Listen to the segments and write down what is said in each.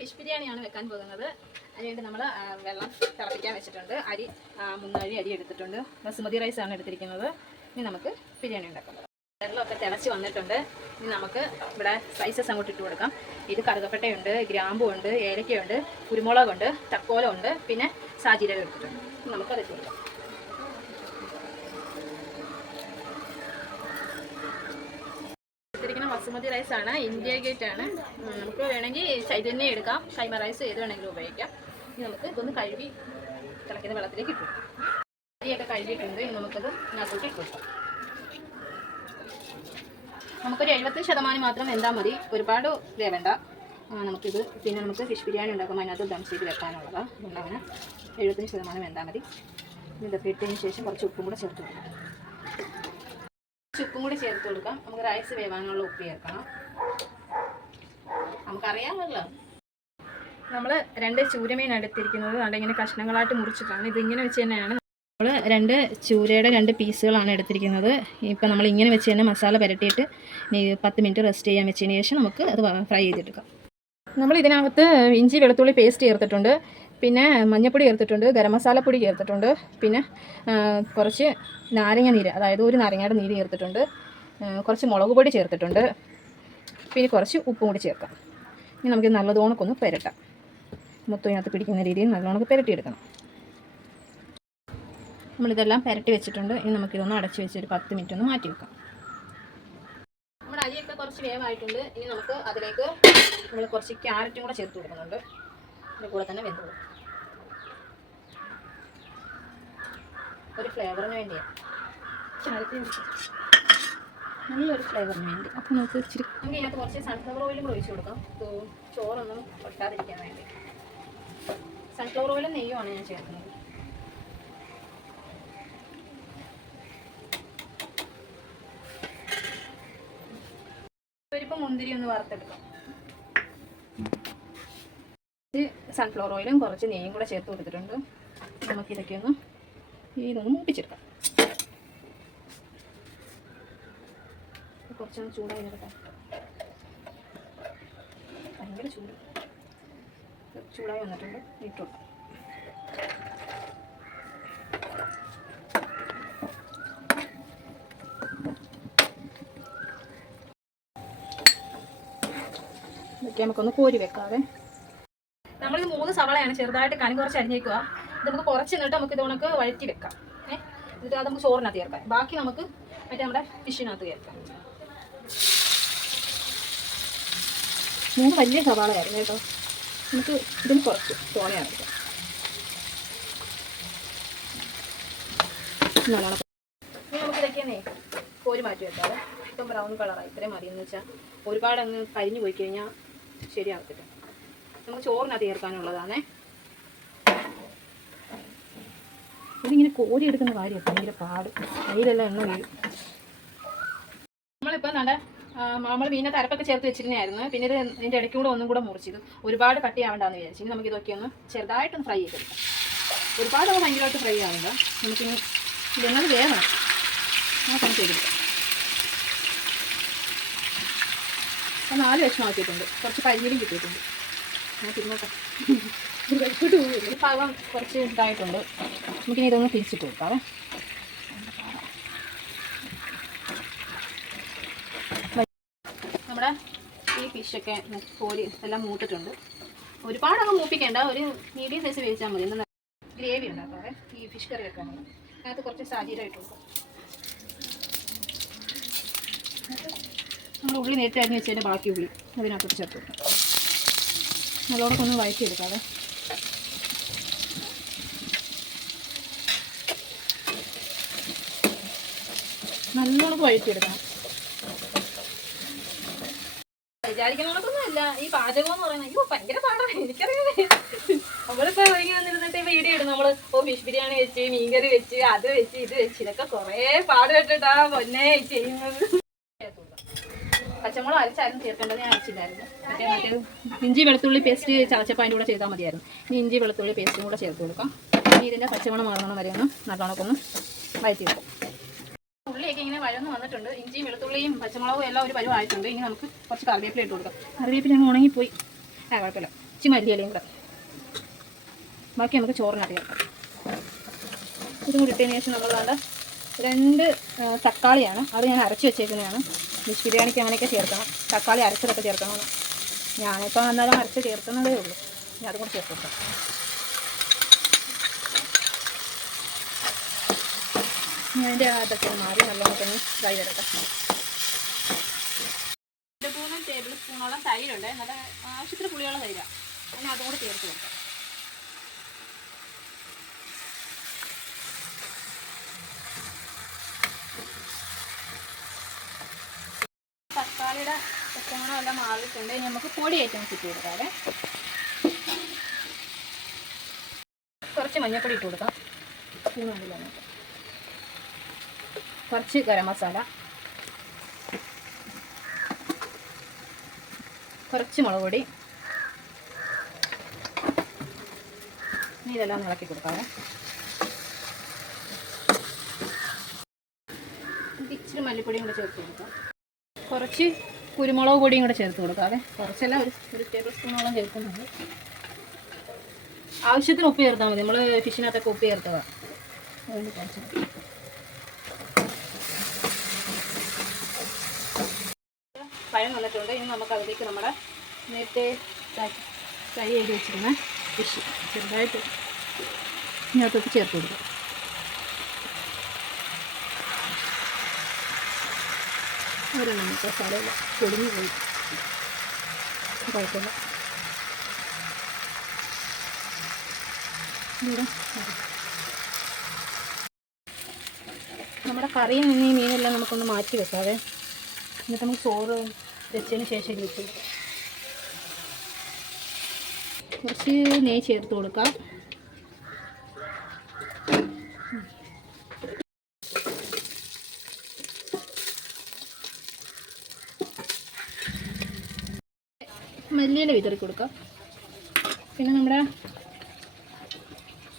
Fish ബിരിയാണിയാണ് വെക്കാൻ പോകുന്നത്. അതിനുവേണ്ടി നമ്മൾ വെള്ളം തിളപ്പിക്കാൻ വെച്ചിട്ടുണ്ട്. അരി 3 അരി എടുത്തിട്ടുണ്ട്. ബസുമതി റൈസാണ് എടുത്തിരിക്കുന്നത്. ഇനി നമുക്ക് ബിരിയാണി ഉണ്ടാക്കാം. വെള്ളമൊക്കെ തിളച്ച് വന്നിട്ടുണ്ട്. ഇനി നമുക്ക് ഇവിടെ സ്പൈസസ് അങ്ങോട്ട് ഇട്ട് കൊടുക്കാം. ഇത് കറുകപ്പട്ടയുണ്ട്, ഗ്രാമ്പുണ്ട്, ഏലക്കയുണ്ട്, കുരുമുളകുണ്ട്, തക്കോലമുണ്ട്, പിന്നെ സാജീരകം എടുത്തിട്ടുണ്ട്. നമുക്കത് ഇട്ട് കൊടുക്കാം. ബസുമതി റൈസാണ്, ഇന്ത്യ ഗേറ്റ് ആണ്. നമുക്ക് വേണമെങ്കിൽ ചൈതന്യം എടുക്കാം, കൈമ റൈസ് ഏത് വേണമെങ്കിലും ഉപയോഗിക്കാം. ഇനി നമുക്ക് ഇതൊന്ന് കഴുകി തിളക്കുന്ന വെള്ളത്തിലേക്ക് ഇട്ടു. അരിയൊക്കെ കഴുകിയിട്ടുണ്ട്. ഇനി നമുക്കത് ഇതിനകത്തോട്ട് ഇട്ട് കൊടുക്കാം. നമുക്കൊരു 70% മാത്രം വെന്താൽ മതി, ഒരുപാട് വേവണ്ട. നമുക്കിത് പിന്നെ നമുക്ക് ഫിഷ് ബിരിയാണി ഉണ്ടാക്കുമ്പോൾ അതിനകത്ത് ദം ചെയ്ത് വെക്കാനുള്ളതാണ്. അതുകൊണ്ടങ്ങനെ 75% വെന്താൽ മതി. ഇതൊക്കെ ഇട്ടതിന് ശേഷം കുറച്ച് ഉപ്പും കൂടെ ചേർത്ത് കൊടുക്കാം. ഉപ്പും കൂടി ചേർത്ത് കൊടുക്കാം. നമുക്ക് റൈസ് വേവാനുള്ള ഉപ്പ് ചേർക്കണം. നമുക്കറിയാമല്ലോ. നമ്മൾ 2 ചൂരമീൻ എടുത്തിരിക്കുന്നത് അതിങ്ങനെ കഷ്ണങ്ങളായിട്ട് മുറിച്ചിട്ടാണ്. ഇതിങ്ങനെ വെച്ച് തന്നെയാണ് നമ്മൾ 2 ചൂരയുടെ 2 പീസുകളാണ് എടുത്തിരിക്കുന്നത്. ഇപ്പം നമ്മൾ ഇങ്ങനെ വെച്ച് തന്നെ മസാല പുരട്ടിയിട്ട് 10 മിനിറ്റ് റെസ്റ്റ് ചെയ്യാൻ വെച്ചതിന് ശേഷം നമുക്ക് അത് ഫ്രൈ ചെയ്തെടുക്കാം. നമ്മൾ ഇതിനകത്ത് ഇഞ്ചി വെളുത്തുള്ളി പേസ്റ്റ് ചേർത്തിട്ടുണ്ട്, പിന്നെ മഞ്ഞൾപ്പൊടി ചേർത്തിട്ടുണ്ട്, ഗരം മസാലപ്പൊടി ചേർത്തിട്ടുണ്ട്, പിന്നെ കുറച്ച് നാരങ്ങ നീര്, അതായത് ഒരു നാരങ്ങയുടെ നീര് ചേർത്തിട്ടുണ്ട്, കുറച്ച് മുളക് പൊടി ചേർത്തിട്ടുണ്ട്, പിന്നെ കുറച്ച് ഉപ്പും കൂടി ചേർക്കാം. ഇനി നമുക്ക് നല്ലതോണക്കൊന്ന് പുരട്ടാം. മൊത്തം ഇതിനകത്ത് പിടിക്കുന്ന രീതിയിൽ നല്ലോണം പുരട്ടിയെടുക്കണം. നമ്മളിതെല്ലാം പുരട്ടി വെച്ചിട്ടുണ്ട്. ഇനി നമുക്കിതൊന്ന് അടച്ച് വെച്ച് ഒരു 10 മിനിറ്റ് ഒന്ന് മാറ്റി വെക്കാം. നമ്മുടെ അരിയൊക്കെ കുറച്ച് വേവായിട്ടുണ്ട്. ഇനി നമുക്ക് അതിലേക്ക് നമ്മൾ കുറച്ച് ക്യാരറ്റും കൂടെ ചേർത്ത് കൊടുക്കുന്നുണ്ട്. ഇതിൻ്റെ കൂടെ തന്നെ വെന്തോളും. ഒരു ഫ്ലേവറിന് വേണ്ടിയാണ്, നല്ലൊരു ഫ്ലേവറിന് വേണ്ടി. അപ്പോൾ നമുക്ക് ഇച്ചിരി ഇതിനകത്ത് കുറച്ച് സൺഫ്ലവർ ഓയിലും കൂടെ ഒഴിച്ച് കൊടുക്കാം, ചോറൊന്നും പൊട്ടാതിരിക്കാൻ വേണ്ടി. സൺഫ്ലവർ ഓയിലും നെയ്യുമാണ് ഞാൻ ചേർക്കുന്നത്. പരിപ്പ് മുന്തിരി ഒന്ന് വറുത്തെടുക്കാം. സൺഫ്ലവർ ഓയിലും കുറച്ച് നെയ്യും കൂടെ ചേർത്ത് കൊടുത്തിട്ടുണ്ട്. നമുക്കിതൊക്കെ ഇതൊന്ന് മൂപ്പിച്ചെടുക്കാം. കുറച്ചൊന്ന് ചൂടായി എടുക്കാം. ഭയങ്കര ചൂടായി വന്നിട്ടുണ്ട്. ഇട്ട് കൊടുക്കാം. ഇതൊക്കെ നമുക്കൊന്ന് കോരി വെക്കാതെ. നമ്മളിത് 3 സവാളയാണ് ചെറുതായിട്ട് കനം കുറച്ച് അരിഞ്ഞേക്കുക. ഇത് നമുക്ക് കുറച്ച് നിന്നിട്ട് നമുക്ക് ഇതുകൊണ്ടൊക്കെ വഴറ്റി വെക്കാം. എന്നിട്ട് അത് നമുക്ക് ചോറിനകത്ത് ചേർക്കാം. ബാക്കി നമുക്ക് മറ്റേ നമ്മുടെ ഫിഷിനകത്ത് ചേർക്കാം. 3 വലിയ സവാളയായിരുന്നു കേട്ടോ. നമുക്ക് ഇതിന് കുറച്ച് തോനെയാണ് എടുക്കാം. നല്ലോണം നമുക്കിതൊക്കെയാണേ കോരി മാറ്റി വെക്കാതെ. ഇപ്പം ബ്രൗൺ കളറായി ഇത്രയും മതിയെന്ന് വെച്ചാൽ ഒരുപാട് അങ്ങ് കരിഞ്ഞു പോയി കഴിഞ്ഞാൽ ശരിയാകത്തില്ല. നമുക്ക് ചോറിനകത്ത് ചേർക്കാനുള്ളതാണേ. ഇതിങ്ങനെ കോരി എടുക്കുന്ന കാര്യം ഭയങ്കര പാട്. കയ്യിലെല്ലാം എണ്ണ വീഴും. നമ്മളിപ്പോൾ നമ്മൾ മീനകത്ത് അരപ്പൊക്കെ ചേർത്ത് വെച്ചിരുന്നായിരുന്നു. പിന്നെ ഇത് ഇതിൻ്റെ ഇടയ്ക്ക് കൂടെ ഒന്നും കൂടെ മുറിച്ചത് ഒരുപാട് കട്ടിയാവേണ്ടെന്ന് വിചാരിച്ചു. ഇനി നമുക്ക് ഇതൊക്കെ ഒന്ന് ചെറുതായിട്ടൊന്ന് ഫ്രൈ ചെയ്തെടുക്കാം. ഒരുപാട് ഭയങ്കരമായിട്ട് ഫ്രൈ ആവില്ല. നമുക്കിനി ഇതെന്നത് വേണം. ആ ചെയ്തെടുക്കാം. 4 കഷ്ണം ആക്കിയിട്ടുണ്ട്. കുറച്ച് കരിമീനും കിട്ടിയിട്ടുണ്ട്. ഞാൻ തിന്നോട്ടെ. ഈ ഭാഗം കുറച്ച് ഇതായിട്ടുണ്ട്. നമുക്കിനി ഇതൊന്ന് തിരിച്ചിട്ട് വെക്കാവേ. നമ്മുടെ ഈ ഫിഷൊക്കെ കോരി എല്ലാം മൂത്തിട്ടുണ്ട്. ഒരുപാടങ്ങ് മൂപ്പിക്കേണ്ട, ഒരു മീഡിയം സൈസ് വേവിച്ചാൽ മതി. എന്നാൽ ഗ്രേവി ഉണ്ടാക്കാവേ. ഈ ഫിഷ് കറി വെക്കാനാണ്. അതിനകത്ത് കുറച്ച് സാജീരം ഇട്ട് കൊടുക്കാം. നമ്മൾ ഉള്ളി നേരത്തെ അരിഞ്ഞ് വെച്ചതിൻ്റെ ബാക്കി ഉള്ളി അതിനകത്തോട്ട് ചേർത്ത് കൊടുക്കാം. നല്ലോണം ഒന്ന് വഴറ്റിയെടുക്കാതെ. നല്ലോണം വഴറ്റിയെടുക്കണം. വിചാരിക്കുന്നതൊന്നും അല്ല ഈ പാചകം എന്ന് പറയുന്നത്. അയ്യോ ഭയങ്കര പാടാണ്, എനിക്കറിയാമേ. നമ്മളിപ്പോൾ ഇങ്ങനെ വന്നിരുന്നിട്ട് വീഡിയോ ഇടും. നമ്മൾ ഫിഷ് ബിരിയാണി വെച്ച്, മീൻകറി വെച്ച്, അത് വെച്ച്, ഇത് വെച്ച്, ഇതൊക്കെ കുറേ പാട് കേട്ടിട്ടാ പൊന്നെ ചെയ്യുന്നത്. പച്ചമുളക് അരച്ചായിരുന്നു ചേർക്കേണ്ടത്, ഞാൻ അരച്ചില്ലായിരുന്നു. മറ്റേ ഇഞ്ചി വെളുത്തുള്ളി പേസ്റ്റ് ചതച്ചപ്പോൾ അതിൻ്റെ കൂടെ ചെയ്താൽ മതിയായിരുന്നു. ഇനി ഇഞ്ചി വെളുത്തുള്ളി പേസ്റ്റും കൂടെ ചേർത്ത് കൊടുക്കാം. ഇനി ഇതിൻ്റെ പച്ചമുളക് മാറണം വരെ ഒന്ന് നല്ലോണക്കൊന്ന് വഴറ്റി വെക്കും. ഉള്ളിയൊക്കെ ഇങ്ങനെ വഴന്ന് വന്നിട്ടുണ്ട്. ഇഞ്ചിയും വെളുത്തുള്ളിയും പച്ചമുളകും എല്ലാം ഒരു പരുവായിട്ടുണ്ട്. ഇനി നമുക്ക് കുറച്ച് കറിവേപ്പില ഇട്ട് കൊടുക്കാം. കറിവേപ്പില അങ്ങ് ഉണങ്ങിപ്പോയി. കുഴപ്പമില്ല. ഇച്ചിരി മല്ലിയിലയും കൂടെ. ബാക്കി നമുക്ക് ചോറിനകത്ത് ചേർക്കാം. ഇതും കൂടി ഇട്ടതിന് ശേഷം നമ്മൾ വേണ്ട 2 തക്കാളിയാണ്. അത് ഞാൻ അരച്ച് വെച്ചേക്കുന്നതാണ്. ഫിഷ് ബിരിയാണിക്ക് അങ്ങനെയൊക്കെ ചേർക്കണം. തക്കാളി അരച്ചതൊക്കെ ചേർക്കണം. ഞാനിപ്പോൾ എന്നാലും അരച്ച് ചേർക്കുന്നതേ ഉള്ളൂ. ഞാൻ അതും കൂടെ ചേർത്ത് കൊടുക്കാം. അതിൻ്റെ അതൊക്കെ മാറി നല്ലോണം തന്നെ ഫ്രൈ ചെയ്തെടുക്കാം. 2-3 ടേബിൾ സ്പൂണോളം തൈരുണ്ട്. നല്ല ആവശ്യത്തിന് പുളിയുള്ള തൈരാണ്. അതിന് അതും കൂടെ ചേർത്ത് കൊടുക്കാം. തക്കാളിയുടെ പച്ചമണമെല്ലാം മാറിയിട്ടുണ്ട്. നമുക്ക് പൊടി ഐറ്റംസ് ഇട്ട് കൊടുക്കാതെ കുറച്ച് മഞ്ഞൾപ്പൊടി ഇട്ട് കൊടുക്കാം. കുറച്ച് ഗരം മസാല, കുറച്ച് മുളക് പൊടി. ഇതെല്ലാം ഇളക്കി കൊടുക്കാവേ. ഇച്ചിരി മല്ലിപ്പൊടിയും കൂടെ ചേർത്ത് കൊടുക്കാം. കുറച്ച് കുരുമുളക് പൊടിയും കൂടെ ചേർത്ത് കൊടുക്കാവേ. കുറച്ചെല്ലാം ഒരു ടേബിൾ സ്പൂണോളം ചേർക്കുന്നുണ്ട്. ആവശ്യത്തിന് ഉപ്പ് ചേർത്താൽ മതി. നമ്മൾ ഫിഷിനകത്തൊക്കെ ഉപ്പ് ചേർത്തതാണ്. അതുകൊണ്ട് കുറച്ച് പഴം വന്നിട്ടുണ്ട്. ഇനി നമുക്ക് അതിലേക്ക് നമ്മുടെ നേരത്തെ ഫ്രൈ ചെയ്ത് വെച്ചിരുന്ന ഫിഷ് ചെറുതായിട്ട് ഇതിനകത്തൊക്കെ ചേർത്ത് കൊടുക്കാം. ഒരെണ്ണം മസാലയില്ല, പൊടിഞ്ഞു പോയി, കുഴപ്പമില്ല. നമ്മുടെ കറിയിൽ നിന്ന് ഈ മീനെല്ലാം നമുക്കൊന്ന് മാറ്റി വെക്കാവേ. എന്നിട്ട് നമുക്ക് ചോറ് വെച്ചതിന് ശേഷം ഇട്ട് കുറച്ച് നെയ്യ് ചേർത്ത് കൊടുക്കാം. മല്ലിയില വിതറി കൊടുക്കാം. പിന്നെ നമ്മുടെ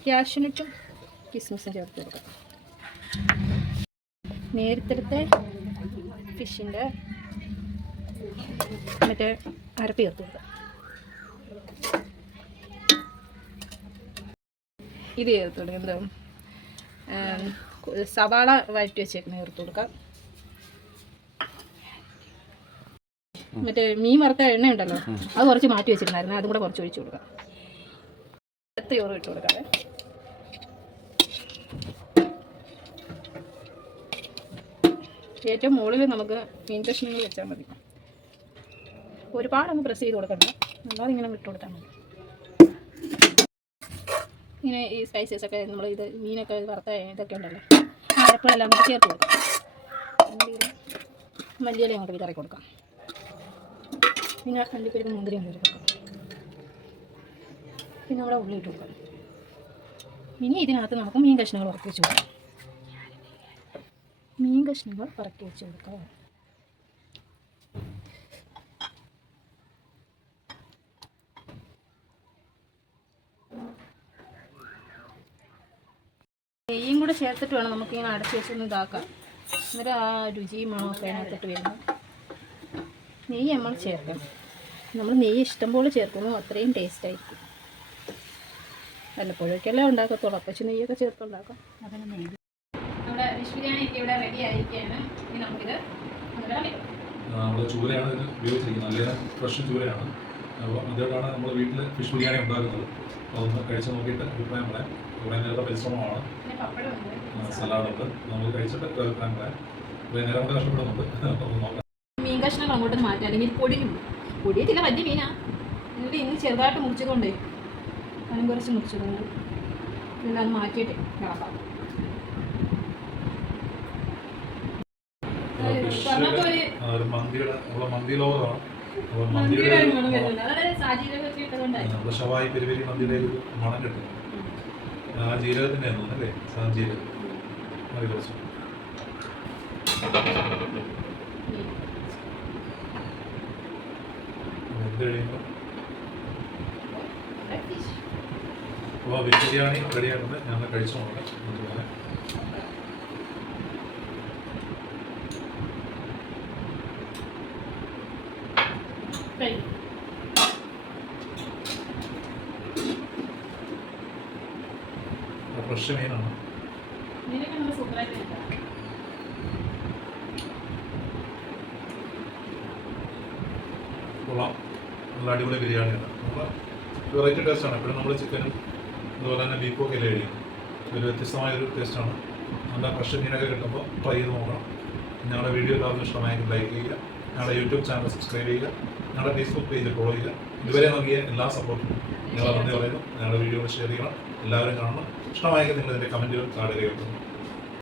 കാഷ്യൂനട്ടും കിസ്മിസും ചേർത്ത് കൊടുക്കാം. നേരത്തെ ഫിഷിൻ്റെ മറ്റേ അരപ്പ് ചേർത്ത് കൊടുക്കാം. ഇത് ചേർത്ത് കൊടുക്കാം. എന്താ സവാള വഴറ്റി വെച്ചേക്കുന്ന ചേർത്ത് കൊടുക്കാം. മറ്റേ മീൻ വറുത്ത എണ്ണ ഉണ്ടല്ലോ, അത് കുറച്ച് മാറ്റി വെച്ചിട്ടുണ്ടായിരുന്നു. അതും കൂടെ കുറച്ച് ഒഴിച്ച് കൊടുക്കാം. ചോറ് ഇട്ട് കൊടുക്കാതെ ഏറ്റവും മുകളിൽ നമുക്ക് മീൻ കഷ്ണങ്ങൾ വെച്ചാൽ മതി. ഒരുപാടൊന്ന് പ്രസ് ചെയ്ത് കൊടുക്കണ്ട, അല്ലാതെ വിട്ട് കൊടുത്താൽ മതി. ഇങ്ങനെ ഈ സ്പൈസസ് ഒക്കെ നമ്മൾ ഇത് മീനൊക്കെ വറുത്ത ഇതൊക്കെ ഉണ്ടല്ലോ, അരപ്പുകളെല്ലാം നമുക്ക് ചേർത്ത് കൊടുക്കാം. മല്ലിയില അങ്ങോട്ട് വിതറി കൊടുക്കാം. പിന്നെ അണ്ടിപ്പരിപ്പ് മുന്തിരി അങ്ങോട്ട് കൊടുക്കാം. പിന്നെ നമ്മുടെ ഉള്ളി ഇട്ട് കൊടുക്കാം. ഇനി ഇതിനകത്ത് നമുക്ക് മീൻ കഷ്ണങ്ങൾ ഉറക്കി വെച്ച് കൊടുക്കാം. മീൻ കഷ്ണങ്ങൾ പറക്കി വെച്ച് കൊടുക്കാം. നെയ്യും കൂടെ ചേർത്തിട്ട് വേണം നമുക്കിങ്ങനെ അടച്ച് വെച്ചൊന്ന് ഇതാക്കാം. എന്നിട്ട് ആ രുചിയും മണമൊക്കെ അതിനകത്തിട്ട് വരുന്നു. നെയ്യ് നമ്മൾ ചേർക്കണം. നമ്മൾ നെയ്യ് ഇഷ്ടംപോലെ ചേർക്കുന്നു, അത്രയും ടേസ്റ്റായിരിക്കും. വല്ലപ്പോഴൊക്കെല്ലാം ഉണ്ടാക്കത്തുള്ളൂ. അപ്പം നെയ്യൊക്കെ ചേർത്തുണ്ടാക്കാം. അതിന് നെയ്യ് നമ്മുടെ ഫിഷ് ബിരിയാണി ഇവിടെ റെഡി ആയിരിക്കുകയാണ്. ഇനി നമുക്കിത് നമ്മൾ ചൂരയാണ് ഇതിന് ഉപയോഗിച്ചിരിക്കുന്നത്. നല്ല ഫ്രഷ് ചൂരയാണ്. അപ്പോൾ അതേക്കാണ് നമ്മൾ വീട്ടിൽ ഫിഷ് ബിരിയാണി ഉണ്ടാക്കുന്നത്. അതൊന്ന് കഴിച്ച് നോക്കിയിട്ട് അഭിപ്രായം പറയാം. കുറേ നേരത്തെ പരിശ്രമമാണ്. സലാഡുണ്ട്, നമുക്ക് കഴിച്ചിട്ട് അഭിപ്രായം പറയാം. കുറേ നേരം കൊണ്ട് കഷ്ടപ്പെടുന്നുണ്ട്. നോക്കാം. മീൻ കഷ്ണങ്ങൾ അങ്ങോട്ട് മാറ്റാം, അല്ലെങ്കിൽ പൊടിയിട്ടില്ല, വലിയ മീനാ. എന്നിട്ട് ഇന്ന് ചെറുതായിട്ട് മുറിച്ചതുകൊണ്ടേ അതിനും കുറച്ച് മുറിച്ചതുകൊണ്ട് ഇതെല്ലാം അത് മാറ്റിയിട്ട് കിടക്കാം. ഷവായി പെരുപെരി മന്തിയുടെ ഒരു മണം കിട്ടും. ആ ജീരകത്തിൻ്റെ തോന്നുന്നല്ലേ, സാജീരകം. അത് കുറച്ച് എന്ത് കഴിയുമ്പോൾ അപ്പോൾ വെജ് ബിരിയാണി റെഡിയായിട്ടുണ്ട്. ഞങ്ങൾ കഴിച്ചു നോക്കാം. ഫ്രഷ് മീനാണ്. മീനൊക്കെ നമ്മൾ സൂപ്പറായിട്ട് കിട്ടാം. കൊള്ളാം, നല്ല അടിപൊളി ബിരിയാണിയാണ്. നമ്മൾ വെറൈറ്റി ടേസ്റ്റാണ്. എപ്പോഴും നമ്മൾ ചിക്കനും അതുപോലെ തന്നെ ബീഫും ഒക്കെ അല്ലേ കഴിയും. ഒരു വ്യത്യസ്തമായൊരു ടേസ്റ്റാണ്. നല്ല ഫ്രഷ് മീനൊക്കെ കിട്ടുമ്പോൾ ട്രൈ ചെയ്ത് നോക്കണം. ഞങ്ങളുടെ വീഡിയോ എല്ലാവർക്കും ഇഷ്ടമായെങ്കിൽ ലൈക്ക് ചെയ്യുക, ഞങ്ങളുടെ യൂട്യൂബ് ചാനൽ സബ്സ്ക്രൈബ് ചെയ്യുക, ഞങ്ങളുടെ ഫേസ്ബുക്ക് പേജ് ഫോളോ ചെയ്യുക. ഇതുവരെ നൽകിയ എല്ലാ സപ്പോർട്ടും ഞങ്ങൾ നന്ദി പറയുന്നു. ഞങ്ങളുടെ വീഡിയോ ഷെയർ ചെയ്യണം, എല്ലാവരും കാണണം. ഇഷ്ടമായെങ്കിൽ നിങ്ങൾ ഇതിൻ്റെ കമൻറ്റുകൾ താഴെ രേഖപ്പെടുത്തണം.